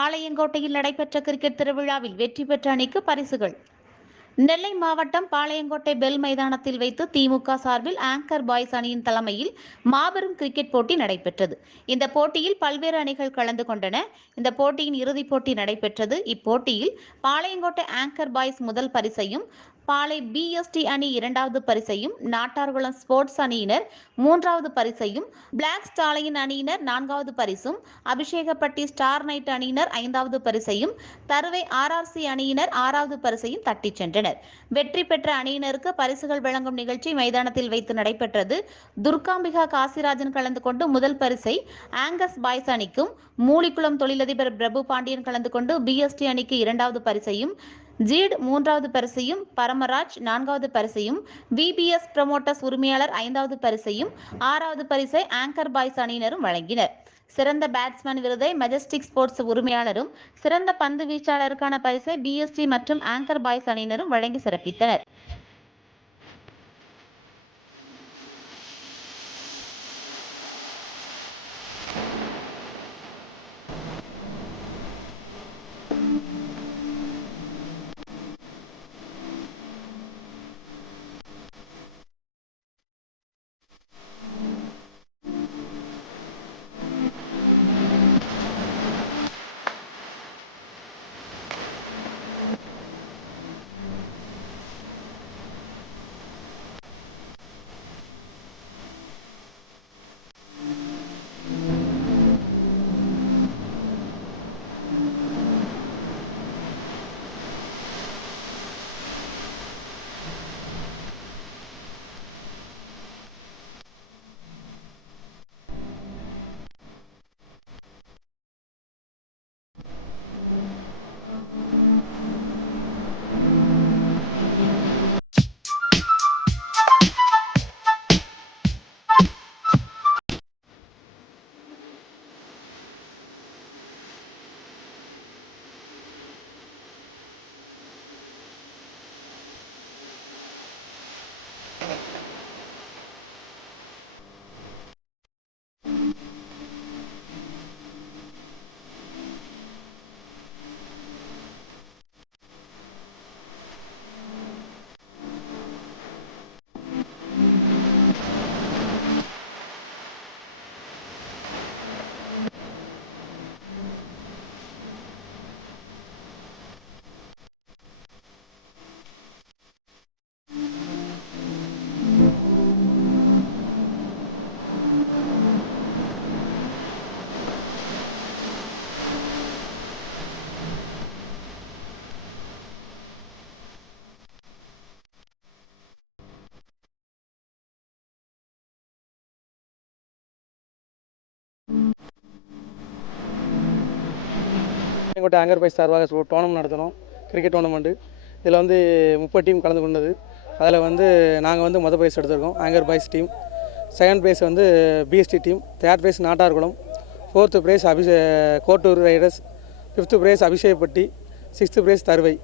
பாளையங்கோட்டையில் நடைபெற்ற கிரிக்கெட் திருவிழாவில் வெற்றி பெற்ற அணிக்கு பரிசுகள். நெல்லை மாவட்டம் பாளையங்கோட்டை பெல் மைதானத்தில் வைத்து திமுக சார்பில் ஆங்கர் பாய்ஸ் அணியின் தலைமையில் மாபெரும் கிரிக்கெட் போட்டி நடைபெற்றது. இந்த போட்டியில் பல்வேறு அணிகள் கலந்து கொண்டன. இந்த போட்டியின் இறுதிப் போட்டி நடைபெற்றது. இப்போட்டியில் பாளையங்கோட்டை ஆங்கர் பாய்ஸ் முதல் பரிசையும், பாளை பிஎஸ்டி அணி இரண்டாவது பரிசையும், நாட்டார்குளம் ஸ்போர்ட்ஸ் அணியினர் மூன்றாவது பரிசையும், பிளாக் ஸ்டாலின் அணியினர் நான்காவது பரிசும், அபிஷேகப்பட்டி ஸ்டார் நைட் அணியினர் ஐந்தாவது பரிசையும், தருவை ஆர்ஆர்சி அணியினர் ஆறாவது பரிசையும் தட்டிச் சென்றனர். வெற்றி பெற்ற அணியினருக்கு பரிசுகள் வழங்கும் நிகழ்ச்சி மைதானத்தில் வைத்து நடைபெற்றது. துர்காம்பிகா காசிராஜன் கலந்து கொண்டு முதல் பரிசை ஆங்கஸ் பாய்ஸ் அணிக்கும், மூலிக்குளம் தொழிலதிபர் பிரபு பாண்டியன் கலந்து கொண்டு பிஎஸ்டி அணிக்கு இரண்டாவது பரிசையும், ஜீட் மூன்றாவது பரிசையும், பரமராஜ் நான்காவது பரிசையும், விபிஎஸ் புரமோட்டர்ஸ் உரிமையாளர் ஐந்தாவது பரிசையும், ஆறாவது பரிசை ஆங்கர் பாய்ஸ் அணியினரும் வழங்கினர். சிறந்த பேட்ஸ்மேன் விருதை மெஜஸ்டிக் ஸ்போர்ட்ஸ் உரிமையாளரும், சிறந்த பந்து வீச்சாளருக்கான பரிசை பிஎஸ்டி மற்றும் ஆங்கர் பாய்ஸ் அணியினரும் வழங்கி சிறப்பித்தனர். எங்கள்கிட்ட ஆங்கர் பாய்ஸ் சார்பாக டோர்னமெண்ட் நடத்தினோம். Cricket tournament. இதில் 30 டீம் கலந்து கொண்டது. அதில் நாங்கள் மொதல் ப்ரைஸ் எடுத்திருக்கோம், anchor boys team. Second prize BST team. Third prize Nattarkulam. Fourth prize Kottur riders. Fifth prize Abhishekapatti. Sixth prize Tharuvai.